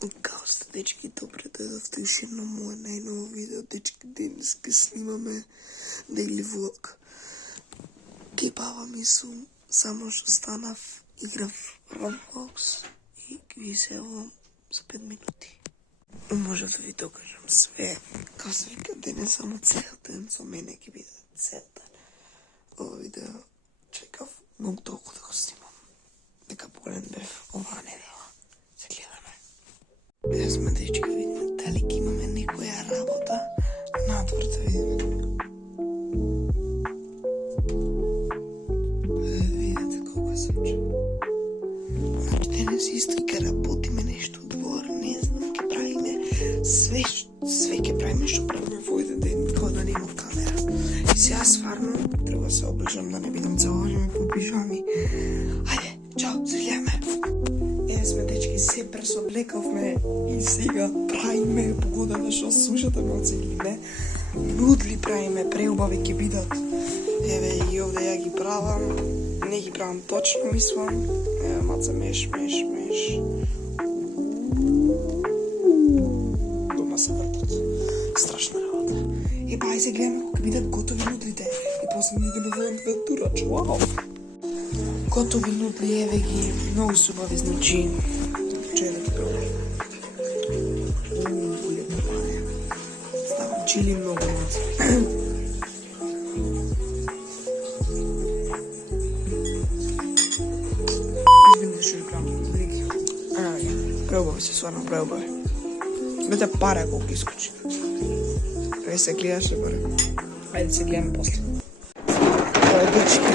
Као сте, дечки, добре дојдовте уште на моје најново видео, дечки. Денес ке снимаме daily vlog. Ке баба ми сум, само што станав, играв Roblox и ви се евам за 5 минути. Може да ви докажам све. Као се вика, денес само цел ден со мене ќе биде цел ден. Ова видео чекав многу толку да го снимам. Дека болен бев оваа недела. Се гледаме. Ја сме, дечки, видиме дали ќе имаме некоја работа надвор да видиме. Видете колко е сончево. Значи денес исто и ке работиме нешто двор, не знам, ке правиме све ке правиме што правиме во еден ден, кога да нема камера. И сега стварно треба да се облежам да не бидам целожен по пижами. Ајде, чао, се гледаме. Сме, дечки, се пресоблекавме и сега правиме погодата што слушате моци или не. Нудли правиме, преубави ќе бидат. Еве и овде ја ги правам. Не ги правам точно, мислам. Еве, маца меш. Дома се вртат. Страшна работа. И па, се гледаме кога бидат готови нудлите. И после идеме во адвентура, вау! Готови нудли, еве ги, многу се убави, значи, чели пробам. Лепо мае. Ставам чили многу моци. Извинite што ви правам, велики. Преубави се, сварно преубави. Бете пара колку искочи. Кај се гледаш, баре. Ајде се гледаме после. Ова е дечки.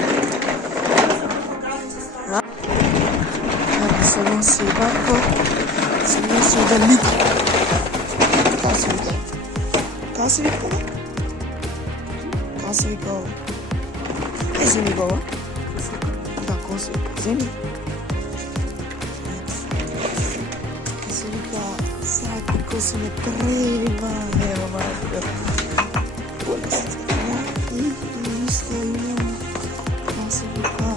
Se nosi ovako, se nosi veliko. Kao se vika? Kao se vika ovo? Kao se vika ovo? Aj zimi ga ovo? Da, kao se vika? Zimi? Kao se vika, sad kako se ne treba. Evo, ovako. Bolje se treba. I isto imamo. Kao se vika,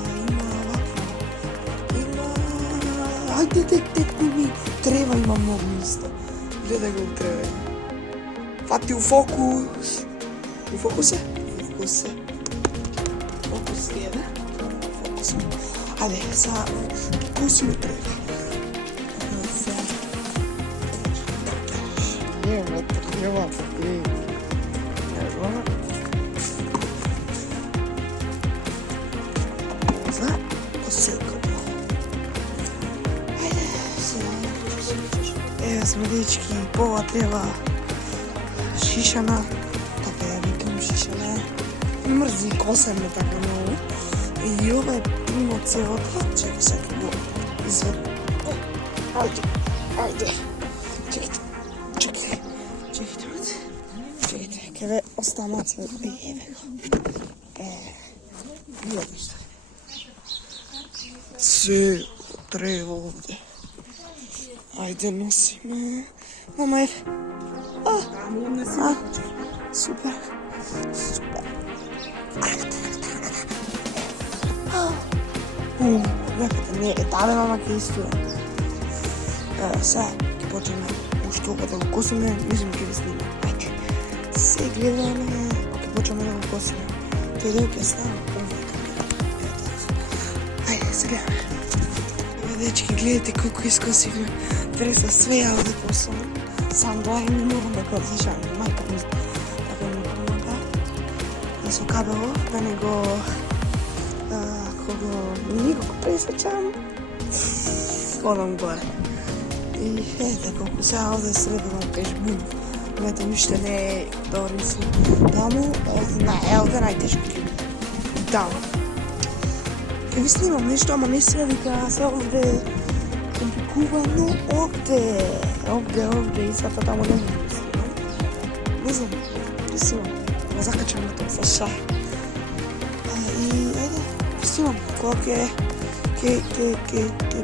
Ајде, тек ми треба, има многу место. Гледај го треба. Фати у фокус. У фокус е? Фокус е. Фокус е, да? Фокус ми. Ајде, са, фокус ми треба. Ева, треба. Ева. За, посилка. Ева сме, дечки, пола треба шишана, така ја викам шишана. Мрзи косеме така многу. И ова е пуно целото. Чекай сега го извед. Ајде. Чекайте, ке ве остана цвет. Еве го. Гледам што. Се треба овде. Ајде, носиме. Мама, еве. Супер. Неката не е, да бе, мама, ке истора. Сега, ке почнеме уште опа да го косиме, мислим ке ви сниме. Ајде. Се гледаме, ке почнеме да го косиме. Тој дел ке ставам овде. Ајде, се гледаме. Дечки, гледате колко искосивме. Треса све ја овде посол. Сам да и не морам да го зашам. Мајка ми така ми помага. Да со кабело, да не го не го пресечам. Одам горе. И ете колко сега овде средувам кај жбун. Мете уште не е добри си. Даму, овде најтешко ќе биде. Даму. Ке ви снимам нешто, ама не се вика, се овде компликувано, овде, и сата тамо не знам да снимам. Не знам, да снимам, ма закачам на тоа за ша. И, ајде, снимам, кога ќе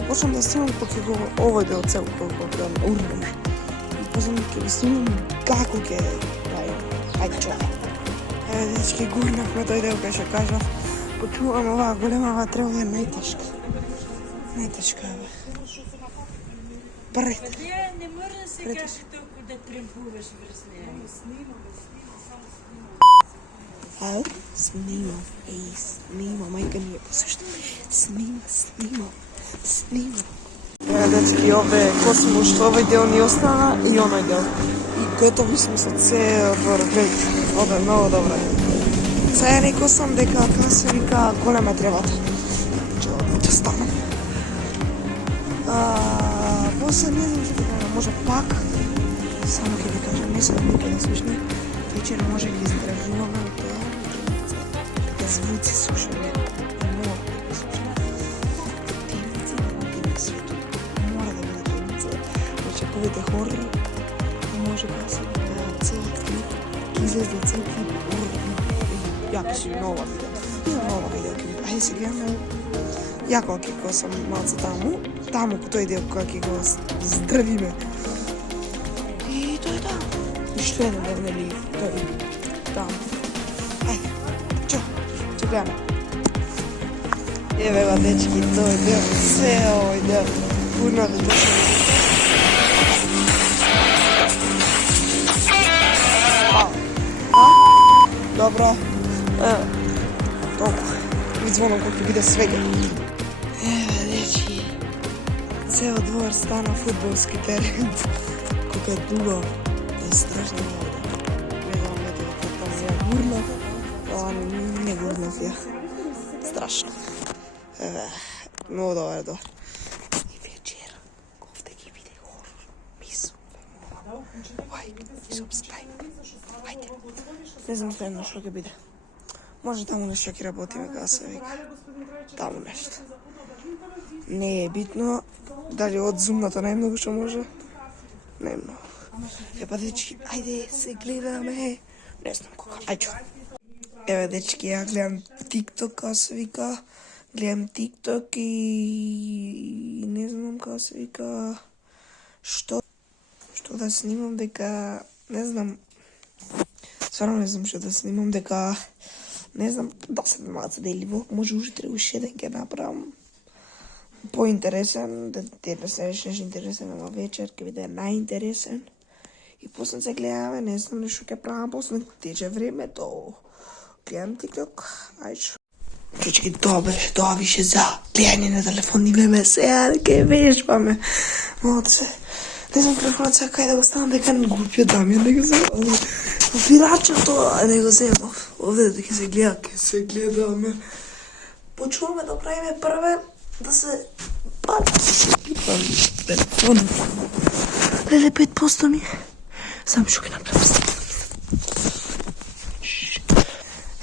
почнам да снимам, кога ќе го овој дел цел, кога ќе го урнеме. И после ќе ви снимам како ќе правим. Ајде, чој. Еве, дечки, гурнавме тој дел, кај што кажав. Почувам оваа голема ватра, ова е најтешка. Најтешка е. Пред. Не мора да се каже толкова да тремпуваш врз нея. Снимаме, само снимаме. Снимам, снимам, мајка ми е посушта. Снимам. Дечки, овде е космо што овој дел ни остана и оној дел. И готови сме со цел двор, гледайте, овде е многу добро. Сега рекол сам дека се вика голема тревата. Ќе станам. После не знам што да може пак, само ќе ви кажам, не се да да слушне, вечер може ќе издржуваме од тоа, да звуци слушаме, мора да слушаме. Темници нема тема светот, мора да биде темница, очекувате хорор, може да се цел клип, ќе излезе цел клип хорор, јако си нова видео, ајде се гледаме, јако ќе го сам малце таму по тој дел која ќе го здравиме. И тоа е тоа. И што е дел, нели, тој таму. Ајде, чо гледаме. Еве га, дечки, тој дел, се овој дел, пурна да доше. Добро, толку. И звонам кој ќе биде свега. Еве, дечки, цел двор стана фудбалски терен. Колко е дуго, е страшно много. Не знам дека таму ја гурнав, ала не гурнав ја. Страшно. Еве, многу добар двор. И вечер, овде ќе биде хорор. Мислам, subscribe. Ајде. Не знам следно што ќе биде. Може таму нешто ќе работиме, кога се вика. Таму нешто. Не е битно, дали од зумната најмногу што може. Најмногу. Епа дечки, ајде се гледаме. Не знам кога, ајчо. Еве дечки, ја гледам TikTok, кога се вика. Гледам TikTok и не знам кога се вика. Што да снимам дека, не знам. Стварно не знам што да снимам дека, не знам, да се малце дели влог, може уште еден ќе направам поинтересен, да се речеш интересен, ама вечер ќе биде најинтересен. И после се гледаме, не знам нешто ќе правам, после тече времето. Гледам TikTok, ајчо. Чечки, тоа више за гледање на телефонни време, сега ќе вежбаме. Моце. Не знам телефонот сега кај да го ставам, дека не глупиот Дамјан, не го земам. Пирачето, не го земав. Овде ќе се гледаме. Почуваме да правиме прве, да се пипам телефонот. Леле, 5% ми. Сам што ќе направам.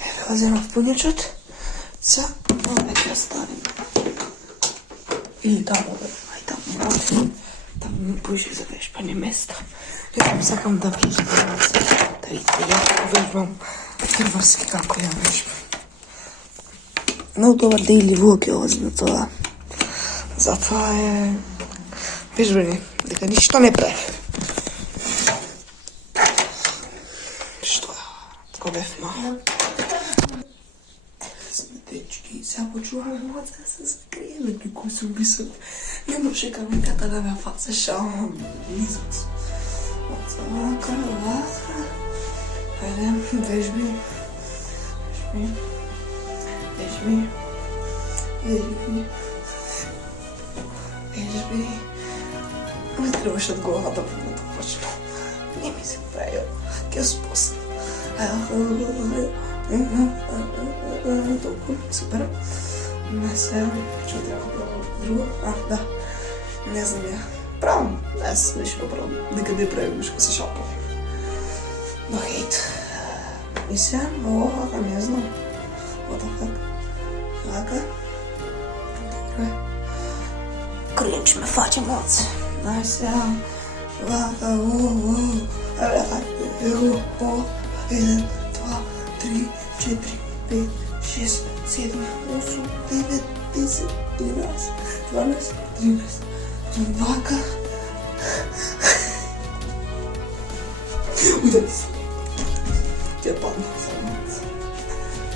Еве го земав пунјачот. Сега, овде ќе оставим. Или таму, ај таму. Таму ми поише за вешпање места. Јас сакам да вежбам. Да видите, ја вежбам фрварски како ја вежбам. Многу добар дейли влог е овој на тоа. Затоа е вежбање, дека ништо не прави. Што е? Тако бев мало. Дечки, сега почуваме моца да се закриеме, како се убисат. Не може камиката да ме фаца шалам. Низот. Вака. Ајде, вежби. Ме требаше од главата да почна. Не ми се прави, ќе спосна. Толку, супер. Не се, што треба правам друго? Да. Не знам ја. Правам, не смешно правам. Дека не правим ушко се шапам. Но хейт. И сега, вака, не знам. Вака. Кринч ме фаќа малце. Ај сега. Вака, Evo, 1, 2, 3, 4, 5, 6, 7, 8, 9, 10, 11, 12, 13. Vaca. Uite. Que palma, salmați.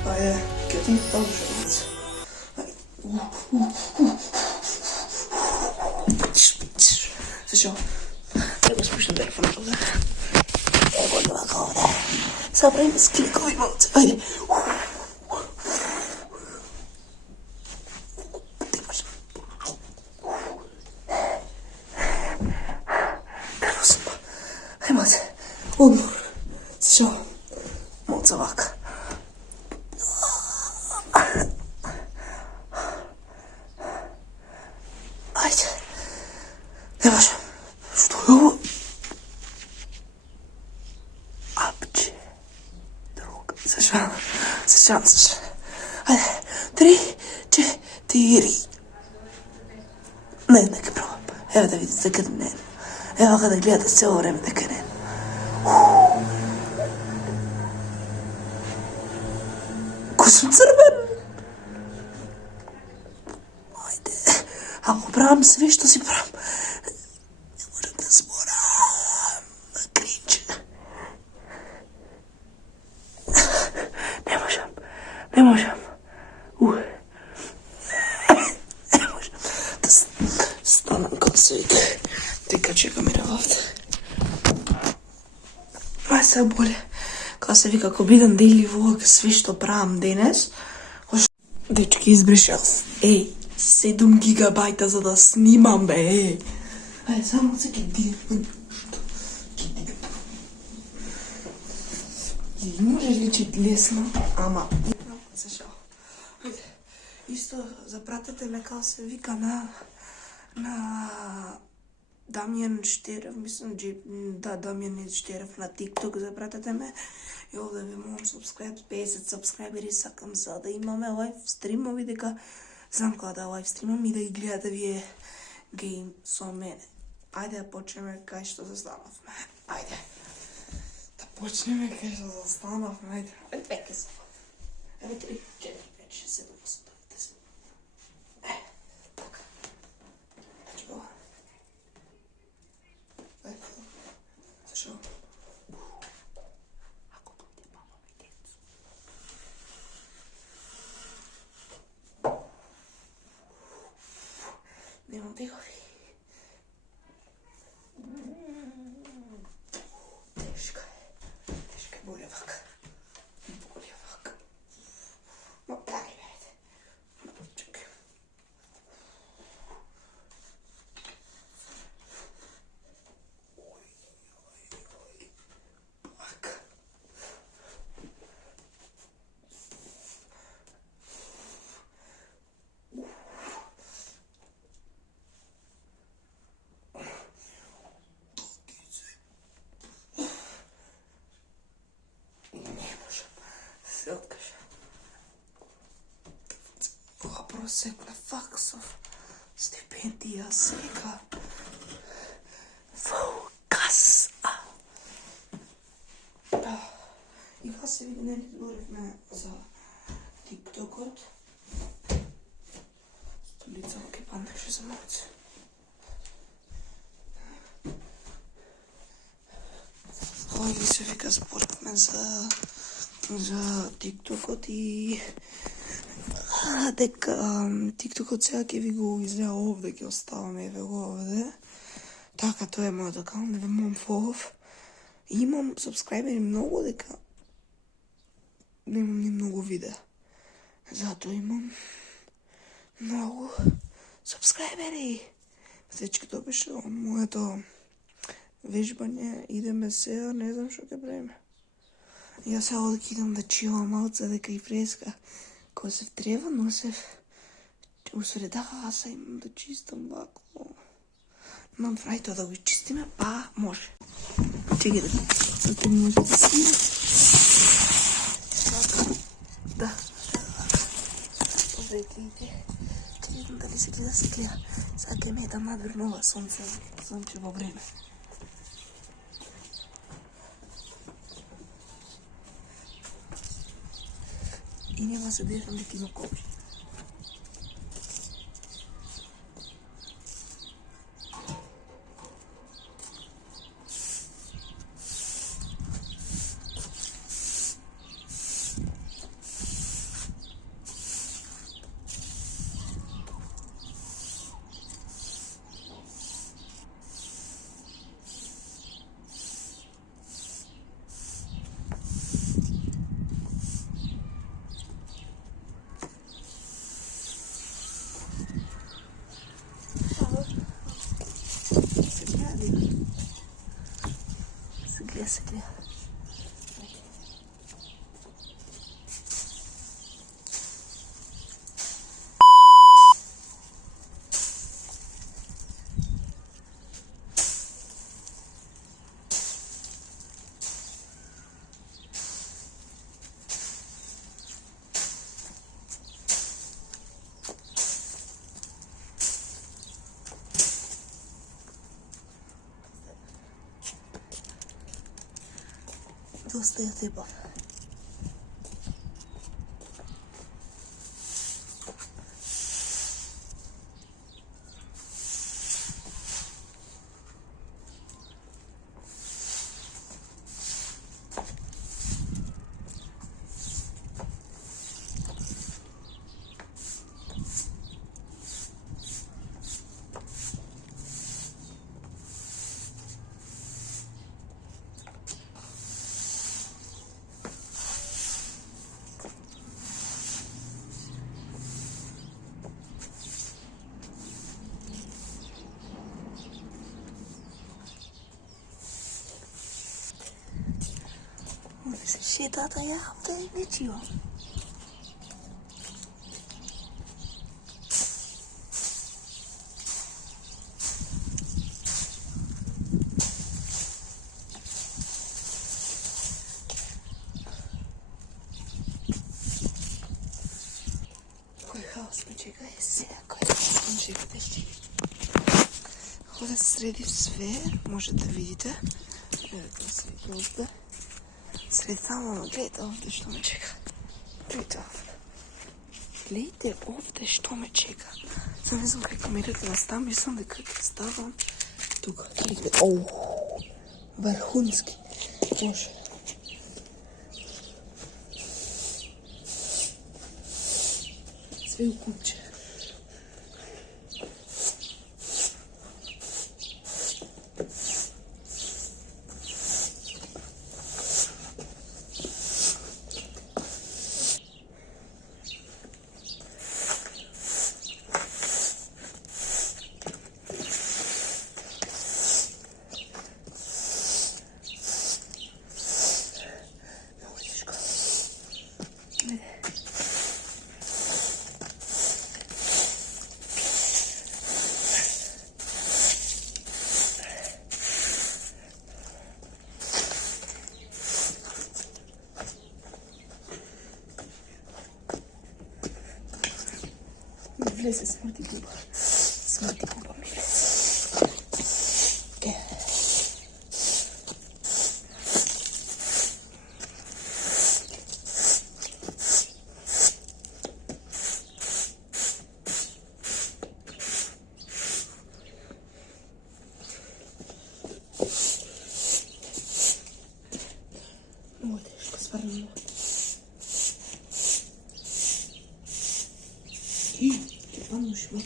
Aia, că timp stau salmați. Să-și Да го спуштам телефонот овде. Ево го вака овде. Сега правиме с кликови малце. Ајде. Одмор. Шо? Моца вака. Ајде. Не можам. Што е ово? Апче. Друг. Се шалам. Ајде. 3, 4. Не, нека пробам. Ево да видите дека не. Ево кога да гледате цело време дека не. Кој сум црвен? Ајде. Ако правам све што си правам, не можам да зборам. Кринч. Не можам. Не можам да станам како се вика. Дека чекам и работа. Ај се боле. Како се вика, ако бидам daily vlog све што правам денес, дечки избришав 7 гигабајта за да снимам, бе. Ајде, само се ки дигам. И може личит лесно, ама се шал. Ајде, исто запратете ме како се вика на Дамјан Штерев, мислам, да, Дамјан Штерев на TikTok, запратете ме. И овде ви молам subscribe, 50 subscriberi сакам за да имаме лайв стримови, дека знам кога да лайв стримам и да ги гледате вие гейм со мене. Ајде да почнеме кај што застанавме. Ајде. Да почнеме кај што застанавме. Ајде. Ајде, веќе се. Ајде, 3, 4, 5, 6, 7, 8, 9, 10. Така. Чува. Ајде. Зашо? Немам бегови. Тешка е. Тешка е, боле вака. Боле вака. Ма прави, бе. Чекай. Ой. Вака. Се откажа. Просек на факсов. Стипендија сега. Фокас. И кога се види, не говорихме за TikTok-от. Столица ке пандеше за малце. Кој се вика, зборихме за TikTok-от и дека TikTok-от сега ќе ви го излеа овде, ќе оставаме еве го овде. Така, тоа е мојот акаунт, не ве мом фолов. Имам сабскрајбери многу, дека немам ни многу видеа. Затоа имам многу сабскрајбери. Дечки, тоа беше моето вежбање. Идеме сега, не знам што ќе правиме. Јас сега одек идам да чилам малце, дека и фреска. Кога се втрева, носев усредава, аз имам да чистам вако. Имам фрај тоа да го чистиме, па може. Чеки да не може да снима. Да. Овде гледите. Не знам дали се гледа, се гледа. Сега ќе ме едам надвор нова сончево време. И нема се дефам дека има копи. Гледа се гледа. Доста ја тепав. Се шетата ја авто и нечио. Кој хаос ме чека е сега, кој хаос ме чека дечки. Хода среди све, може да видите. Ето се види овде. Сред само, гледайте овде што ме чека. Гледайте овде. Гледайте овде што ме чека. Сам не знам кај камерата наставам, мислам дека ќе ставам тука. Гледайте, оу, врхунски. Може. Све у купче. Влезе смрти губа. Смрти губа ми влезе. Ке. Много тежко свърнало. Това му шмат.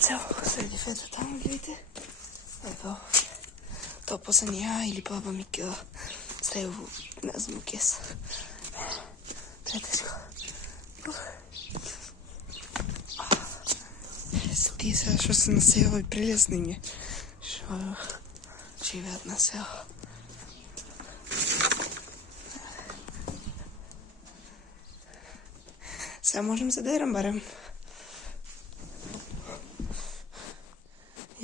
Цяло среди фета там, видите? Ето. То посъня или баба ми ке срево, не знам кес. Третешко. Тие сега што се на село и прелесни ми, што живеат на село. Сега можем се да ерам барем.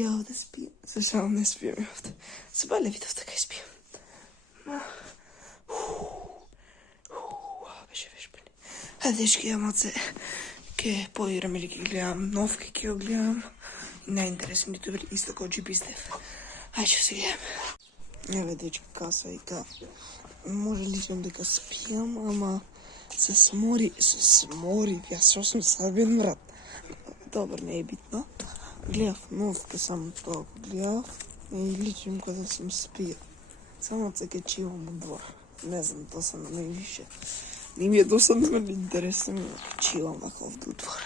Ја овде спием. Зашал не спием овде. Се бале видов така и спием. Беше вешпани. Хајде дечки, ја малце ке поиграм или ке гледам нов, ке го гледам. Најинтересните били исто како Джип и Стеф. Ајде ќе се гледам. Еве дечки каса и ка. Може лично дека спијам, ама се смори. Јас што сум сабен брат. Добар, не е битно. Гледав нов, ке само тоа гледав. И лично кога сум спијал. Само се ке чивам у двор. Не знам, тоа се на највише. Не ми е досадно, но интересно ми чивам вака овде у двор.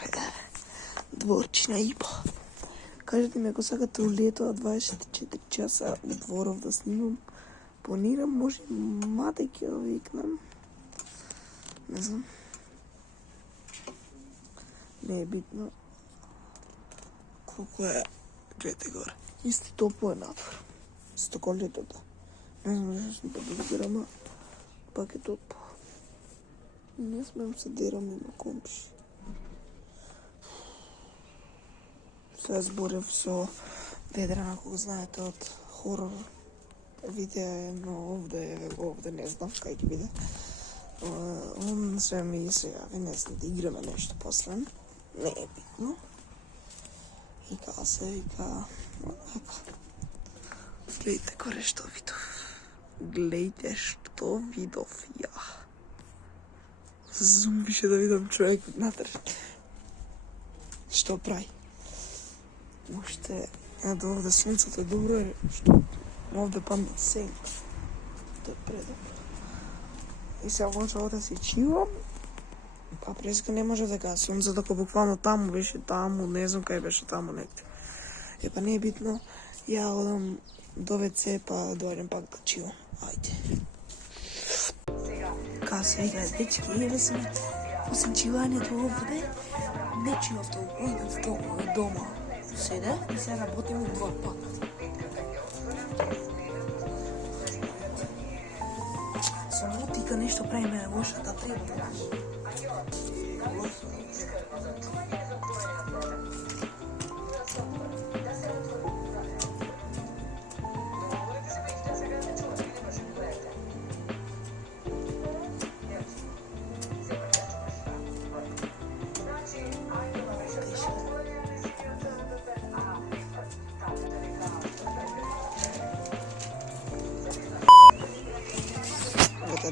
Дворчина ипо. Кажете ми ако сакате у лето 24 часа у дворов да снимам, телефонирам, може мате ќе го викнам. Не знам. Не е битно. Колко е, гледате горе. Исти топло е надвор. Стоколетото. Не знам защо сме подозбирам, пак е топло. Не смем се дераме на компши. Се зборев со Ведрана, ако го знаете од хорор. Видео е, но овде не знам кај ќе биде. Он се ми се јави, не знам, да играме нешто после. Не е битно. И вика, онака. Гледайте горе што видов. Гледайте што видов ја. Зум више да видам човек натре. Што прави? Уште, ето овде сонцето е добро, што овде падна сенка. Тоа е предобро. И сега може да си чивам, па преска не може дека сонцето како буквално таму беше таму, не знам кај беше таму некде. Па не е битно, ја одам до ВЦ, па доаѓам пак да чивам. Ајде. Као се вика, дечки, еве сме, осим чивањето овде, не чивав толку, идав дома. Седе и се работим од двор пак. Со мотика нешто правиме лошата треба.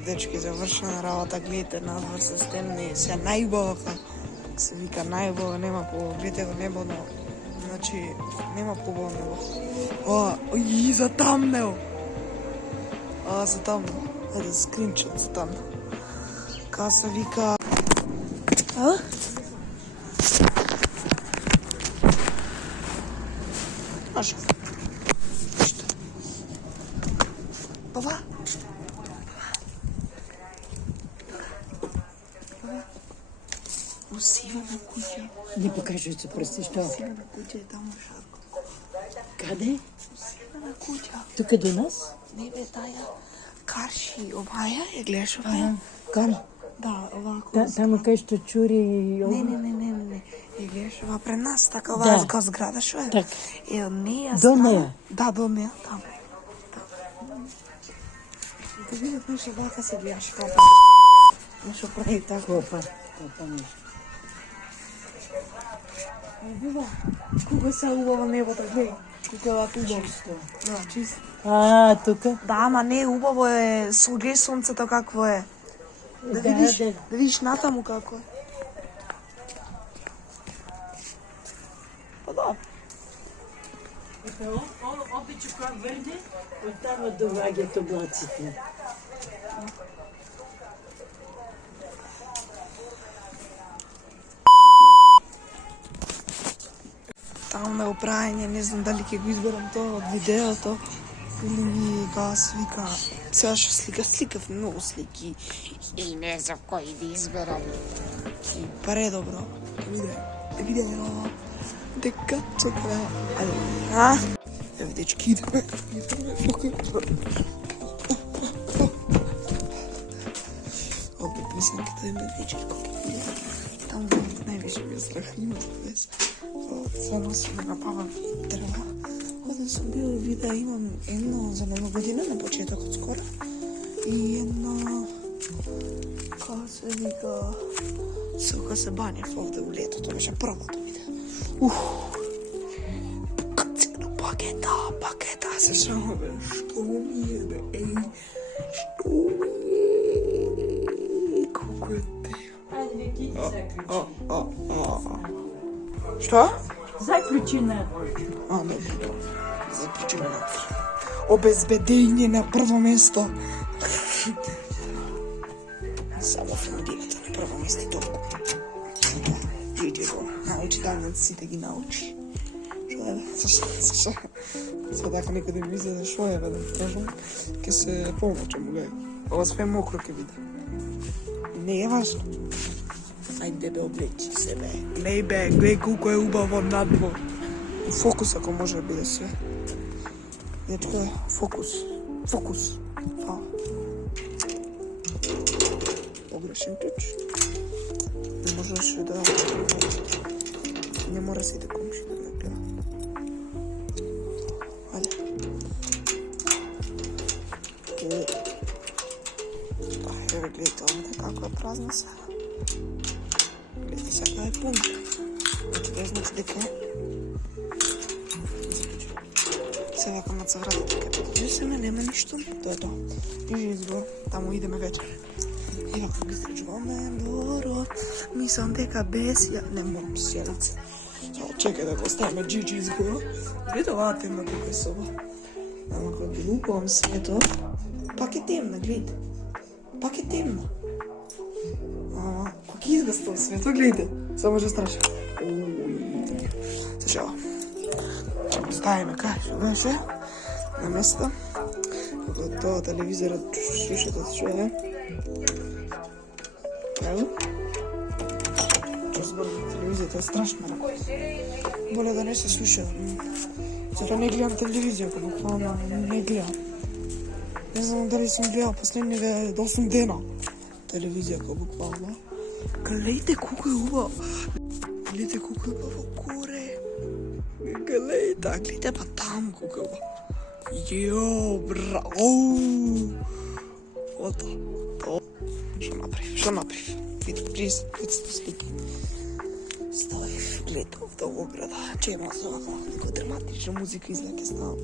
Дечки, завршена работа, гледате надвор се стемни, се најубава, се вика најубава, нема по го небо, но, значи, нема побаво небо. И затамнел! Затамнел. Ајде, скринчот затамнел. Ка се вика... Ашо? Што? Баба? Усивана куќа. Не покажи се прсти, што? Усивана куќа е таму шарко. Каде? Усивана куќа. Тука до нас? Не бе, тая карши оваја, ја гледаш оваја? Кан? Да, овако. Таму кај што чури... Не. Ја гледаш ова пред нас, така оваа да. Зграда шо е? Така. Е, од неја До неја? Да, до неја, таму. Да видат нешто вака се гледаш копа. Нешто прави така. Копа нешто. Бива, кога се убаво небото, гледај. Кога е вака убаво. Чисто. Да, чисто. Тука? Да, ама не, убаво е, гледај сонцето какво е. Да видиш натаму како е. Па да. Он обича кога врне, од таму доваѓаат облаците. Таму е управање, не знам дали ќе го изберам тоа од видеото или гас вика. Сега што сликав многу слики и не знам кој да изберам. И предобро. Да виде ова. Дека чекаме. Ајде. Еве дечки идеме. Опет мислам дека тоа е вечер кој ќе таму највише ми е страх, има без. Само си ме напавам дрва. Оден сум бил и видео, имам едно за нова година на почетокот скоро. И едно, како се вика, сока се банев овде у летото, беше првото видео. Кацено пакета, се само бе, што ми е бе, што ми е, колко е тео. Ајде, неки ги заклучи. Што? Заклучи на... Не, заклучиме на обезбедење на прво место. Само фамилијата на прво место и толку. Иди го, научи данјот сите ги научи. Што е? Саша. Сега така некаде ми излезе шо е, да кажам, ке се помочам, гледай. Ова све мокро ке биде. Не е важно. Ајде бе, облечи се, бе. Глеј, бе, глеј колко е убаво надвор. Фокус, ако може да биде све. Дечко е, фокус. Фокус. Фала. Погрешен ключ. Не можеше да... Не мора си да комши да ме гледа. Ајде. Еве, гледайте овде како е празна сега. Гледайте сега е пун. Значи да значи дека се векам да се врати дека поднесеме, нема ништо. Тоа е тоа. Ижи избор, таму идеме вечер. И ако ги среđуваме, добро, мислам дека без ја... Не морам сјелица. Чекај да го оставиме Gigi избора. Видите оваа темна тука е соба. Ама кога ги лупувам свето, пак е темна, гледайте. Пак е темна. Ама, кога ги изгастам свето, гледайте. Само же страшно. Слушай, ставиме кај, што беше? На место. Кога тоа телевизорот слушате што е. Ево. Што зборам, телевизијата е страшна. Боле да не се слуша. Сега не гледам телевизија, кога буквално не гледам. Не знам дали сум гледал последниве 8 дена телевизија, кога буквално. Гледайте колко е убаво. Гледайте колко е убаво горе. Гледайте, а гледайте па таму колко е убаво. Јо, браво! Ото. Што направив? Види, 500 слики. Ставив, гледам овде во града. Чема се овака, некоја драматична музика излеке ставам.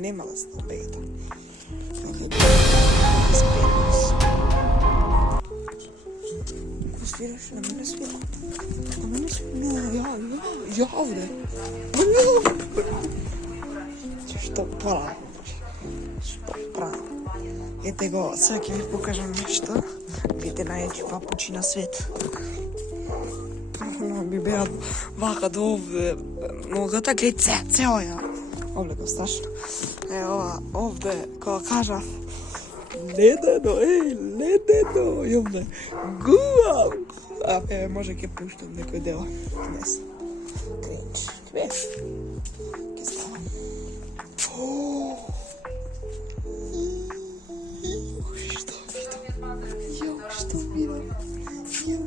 Нема да ставам бегата. Ко свираш? На мене свира. На мене свира. Ја овде. Што правам? Што правам? Ете го, сега ќе ви покажам нешто. Видите најајчи папучи на свет. Би беа вака до овде. Ногата, глед цела ја. Овде го страшно. Е, овде, кога кажав ледено, ледено, и овде гуам. Абе, може ќе пуштам некој дел днес. Кринч. Бе, ќе ставам.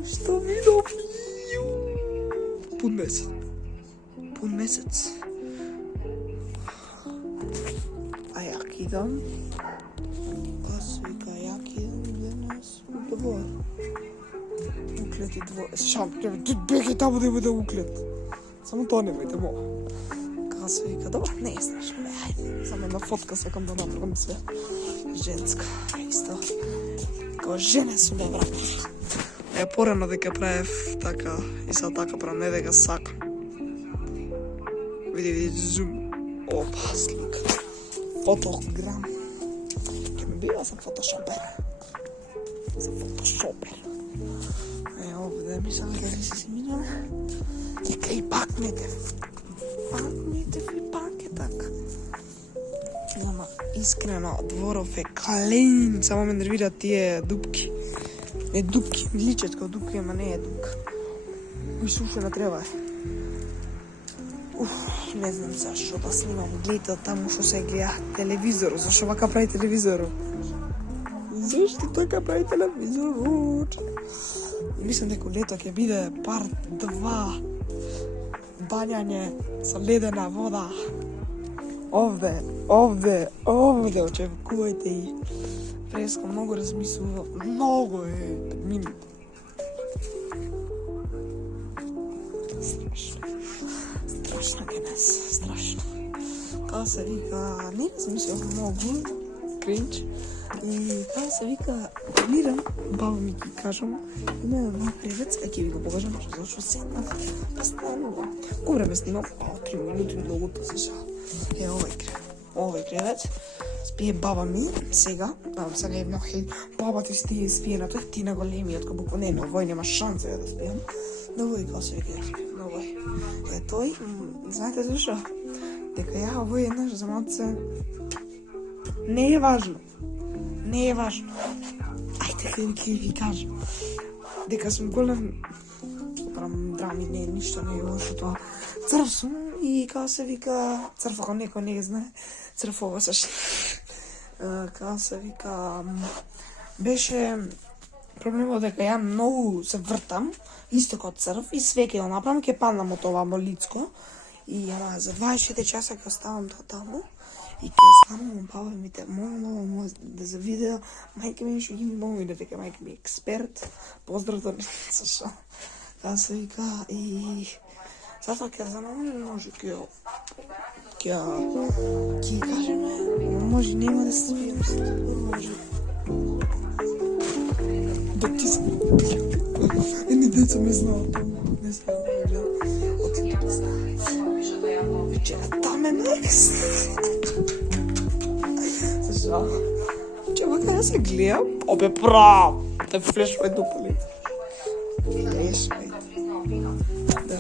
Што видов? Пун месец. А јак идам. Кас вика, јак идам денес у двор. Уклет и двор. Шам, беги таму да биде уклет. Само тоа немојте, мола. Кас вика, добро, не е страшно. Ајде, само една фотка сакам да направам све. Женска, исто. Као жене сум да вратив. Е порано дека правев така и са така правам, не дека сакам. Види, зум. Опа, слика. Фотограм. Ке ми бива за фотошопер. Е, овде мислам дали си минаме. Дека и пакнетев. И пак е така. Ама, искрено, дворов е кален. Само ме нервира тие дупки. Е дупки, личат као дупки, ама не е дупка. И сушена треба е. Не знам зашто да снимам. Гледате таму што се гледа телевизорот. Зашто вака прави телевизорот? Зашто така прави телевизорот? Мислам дека лето ќе биде парт 2. Бањање со ледена вода. Овде, очекувајте и Фреско многу размислува. Многу е 5 минути. Страшно генес, страшно. Као се вика, не размислувам многу, кринч. И као се вика, мирам, баба ми ги кажам, има една кревец, ќе ви го покажам, зашто седнав, постанува. Ко време снимам? 3 минути, многу се шал. Е, овој кревец, спие баба ми, сега едно, баба ти спие на тој, ти на големиот, кога буквално не, на овој нема шанса да спием. На овој као се вика, на овој. Е, тој, знаете зашо? дека ја овој еднаш за малце не е важно. Не е важно. Ајде ќе ви кажам. Дека сум голем правам драми, не, ништо не е лошо тоа. Црв сум и као се вика, црв ако некој не знае, црфово саш. Као се вика, беше проблемот дека ја многу се вртам, исто како црв, и све ќе го направам, ќе паднам од ова молицко, и ама за 24 часа ќе оставам тоа таму, и ќе останам баба ми те молам да за видео, мајка ми што ги ми молам да дека мајка ми е експерт, поздрав до Саша. Као се вика, и затоа ќе знам, може ќе кажеме, може нема да се спијам, може. Да ти се... Едни деца ме знаат таму, не знаат да ме гледат. Отиду да знаат. Вчера там е некс. Зашо? Вчера кај да се гледам, обе прав, те флешвај допали. Флешвај. Да.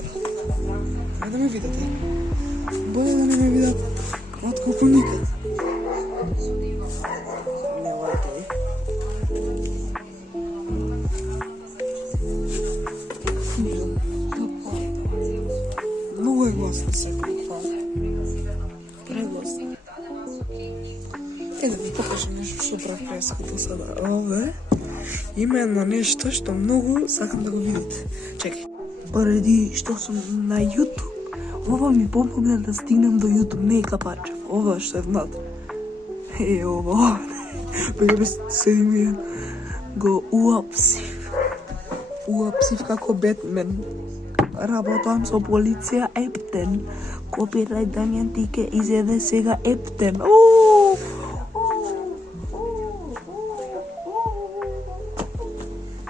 Ајде да ме видите. Боле да не ме видат, отколку никад. Не волите ви. Многу е гласно секој. Прегласно. Да ви покажам нешто што прав преското сада. Овде има едно нешто што многу сакам да го видите. Чекај. Поради што сум на YouTube, ова ми помогна да стигнам до YouTube, не е капачев. Ова што е внатре. Ова. Бега без седим и го уапсив. Уапсив како Бетмен. Работам со полиција Ептен. Копирајт Дамјан Тике изеде сега Ептен.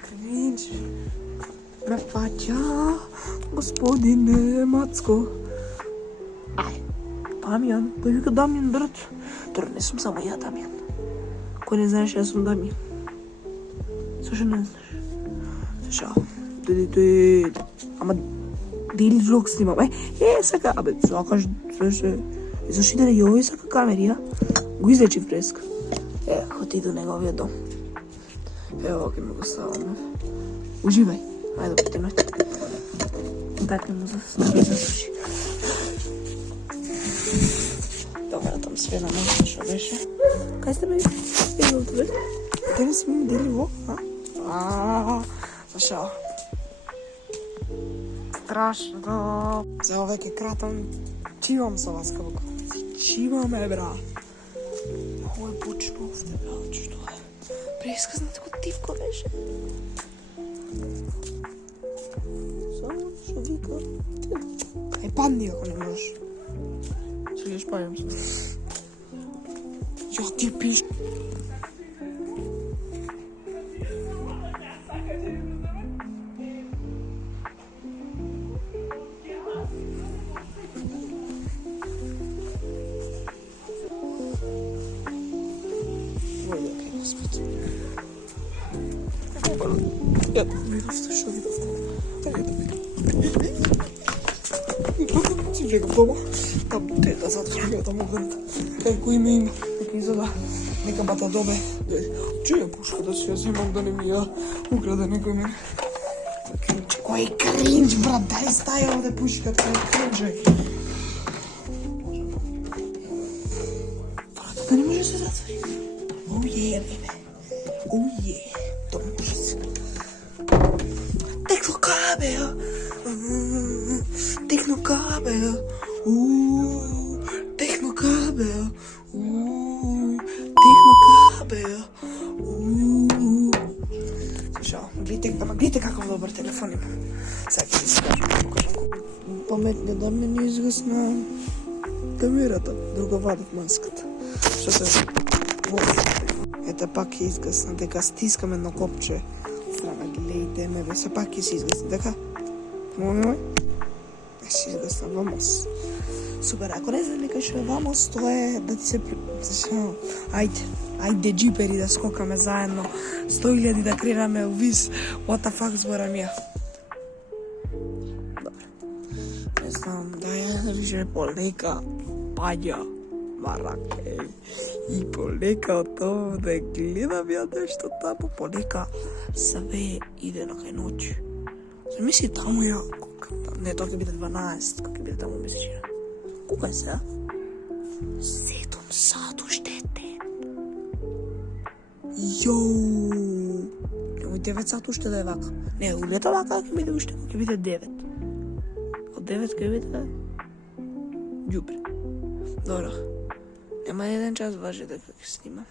Кринч. Ме фаќа господине Мацко. Ај, Дамјан, тој вика Дамјан, брат. Тоа не сум само ја Дамјан. Кој не знаеш, јас сум Дамјан. Зашо не знаеш? Зашо? Тој... Ама... Дели влог снимам. Сака... Абе, сакаш... Зашо иде да ја овој сака камери, а? Го излечив преска. Хоти до неговиот дом. Ево, ке ме го ставаме. Уживај. Ајде, потеној. Дакне му за суши. Добра, там све на нешто што беше. Кај сте бе? Стигнал тебе? Те не си ми дели влог, а? Зашо? Страшно. За ове ке кратам. Чивам со вас, како чиваме, брат. Ово е бучно овде, брат, што е? Пресказната ко тивко беше. Само што вика. Ај падни ако не можеш. Че ли шпајам се? Ја ти пиш. Што видов? Си влегав дома. Там трета затворија таму врната. Кој има, нека изода, нека бата добе. Чуја пушка да си ја земам да не ми ја украде некој мене. Кој кринч, брат, дај стаја овде пушката, кој кринч. Вратата не може да се затвори. Оуе, бебе. Оуе. Тоа може се. Технокабел. Технокабел. Технокабel. Технокабел. Шо, гледате каков добар телефон има. Сега ќе си покажам. Паметниот да ми не изгасна камерата, друго вадат маската. Што се ете пак ќе изгасна, дека стискам едно копче. Страна, гледайте ме, бе, се пак ќе се изгасна, дека? Мој? Се изгасна, вамос. Супер, ако не знам некој што е вамос, тоа е да ти се... Ајде, джипери да скокаме заедно. 100.000 да кренаме увис. What the fuck зборам ја. Добре. Не знам, да ја више полека. Паѓа Мараке. И полека од тоа да гледам ја нешто таму, полека све иде на кај ноќ. Замисли таму ја, не, тоа ќе биде 12, кога ќе биде таму месечина. Кога е сега? 7 сат уште е ден. Јоу! Немој 9 сат уште да е вака. Не, улета вака ќе биде уште, ќе биде 9. Од 9 ќе биде ѓубре. Добро. Нема еден час важи дека ќе снимам.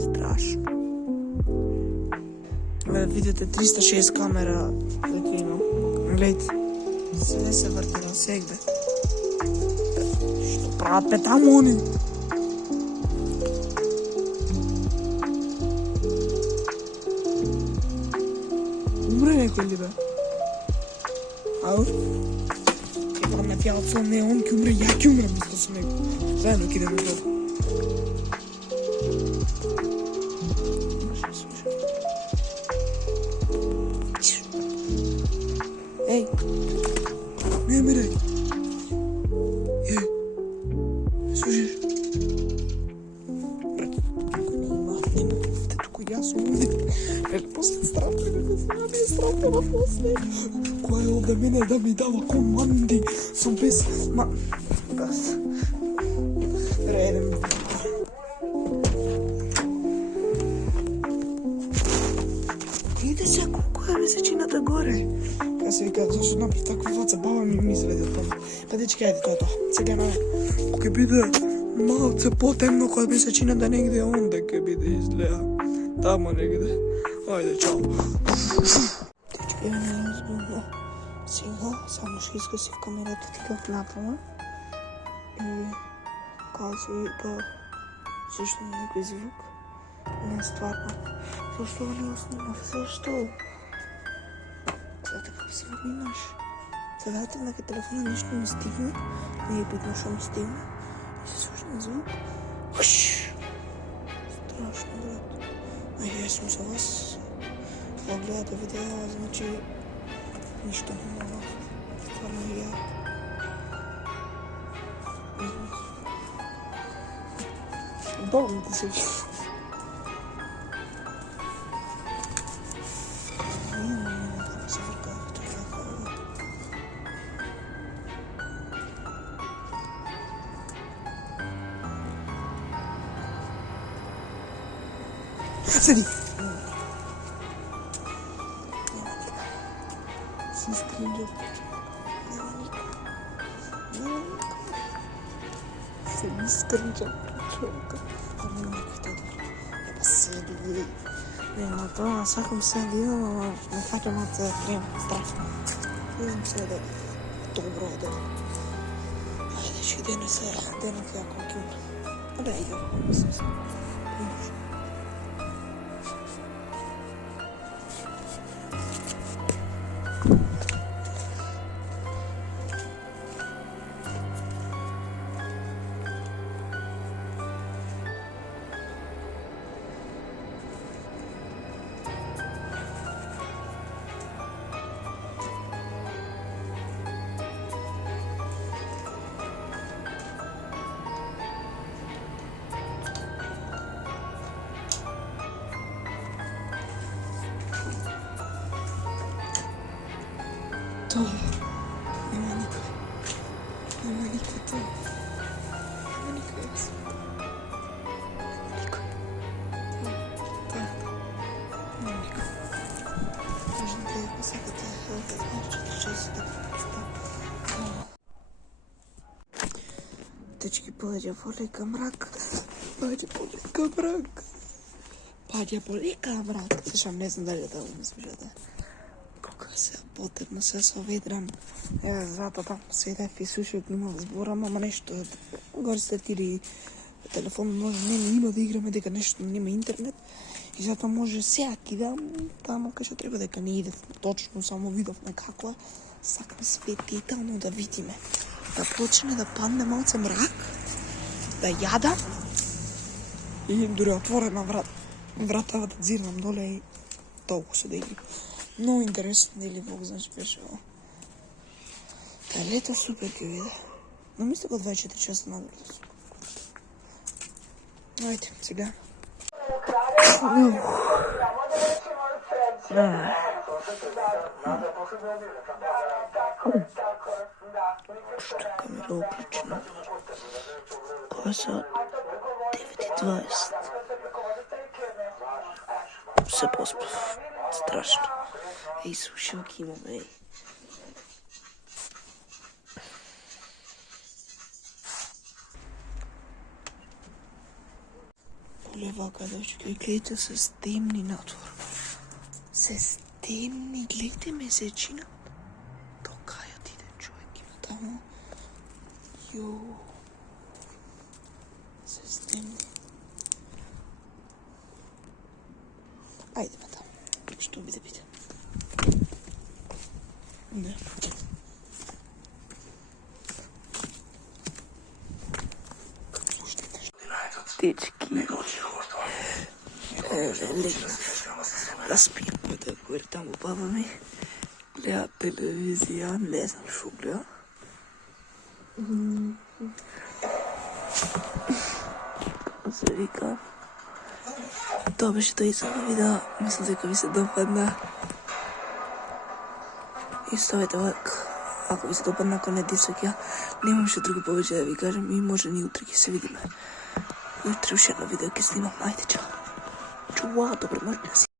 Страшно. Видите 360 камера дека имам. Гледайте. Све се врти на сегде. Што прават пе таму они? Умре некој ли бе? Ау? Ќе правам на фијалот со не, он ќе умре, ја ќе умрем исто со него. Заедно ќе идеме долу. Ей! Не мире! Ей! Слушаш? Брат, нема, туку јас овде. После страта, не знам, е страта на после. Кој е овде мене да ми дава команди? Сум без... Газ. Редем. Иде се, колко е месечината горе. Кај се вика, зашто направи таква фаца, баба ми изведе таму. Па дечки, ајде тоа. Сега на ќе биде малце потемно кога месечината негде онде ќе биде изгледа. Тамо негде. Ајде, чао. Дечки, не разбира. Сега, само ще изгасив камерата такав напрема. И кога се вика, зашто не некој звук? Не, стварно. Зашто не снимав? Зашто? Сега така се внимаш. Се вратив на кај телефона, ништо не стигна. Не е битно шо ми стигна. И се слушна звук. Страшно, брат. Ајде, јас сум со вас. Кога гледате видео, значи ништо не мога. Стварно и ја. Долу да се вижда. Седи! Нема никак. Си скринџа. Нема никак. Нема никак. Седи скринџа. Човека. Нема никак тоа добро. Епа седи. Нема тоа, сакам се да идам, ама не фаќам од крем. Страшно. Идам се да добро да. Ајде, ще дене се, денот јако кјун. Абе, ајде, мислам се. Тоа нема никој. Нема никој тоа. Нема никој јас. Нема никој. Тоа. Нема никој. Кажем те, ако сакате, да кажете, често Дечки, појде полека мрак. Појде полека мрак. Појде полека мрак. Слушам, не знам дали да го слушате. Се потебно се со ведрам. Еве зато таму седев и слушав има зборам, ама нешто горе се тири телефон, може не има да играме дека нешто нема интернет и затоа може сега кидам таму кај што треба дека не идев точно, само видовме како сакам све детално да видиме. Да почне да падне малце мрак, да јадам и дури отворена врата да зирнам доле и толку се да играм. Много интересно, или Бог знаеш беше ово. Та лето супер ќе биде. Но мисля го 24 часа на ден. Ајде, сега. Што камера уклучена? Кога са 9:20. Се поспав. Страшно. Еј, слушалки имаме, еј. Оле, вака, дечки, гледайте, се стемни надвор. Се стемни, гледайте месечина. До кај отиде човек, има тамо. Јо. Се стемни. Ајде, ма тамо. Што биде биде. Не. Дечки, легнав да спим, да горе таму баба ми гледа телевизија, не знам шо гледа. Се вика, тоа беше тој за видео, мислам дека ви се допадна. И ставете лайк, ако ви се допадна, ако не дисак ја, немам што друго повеќе да ви кажем и може ни утре ќе се видиме. Утре уште едно видео ќе снимам. Ајде, чао. Чуа, добро ноќ.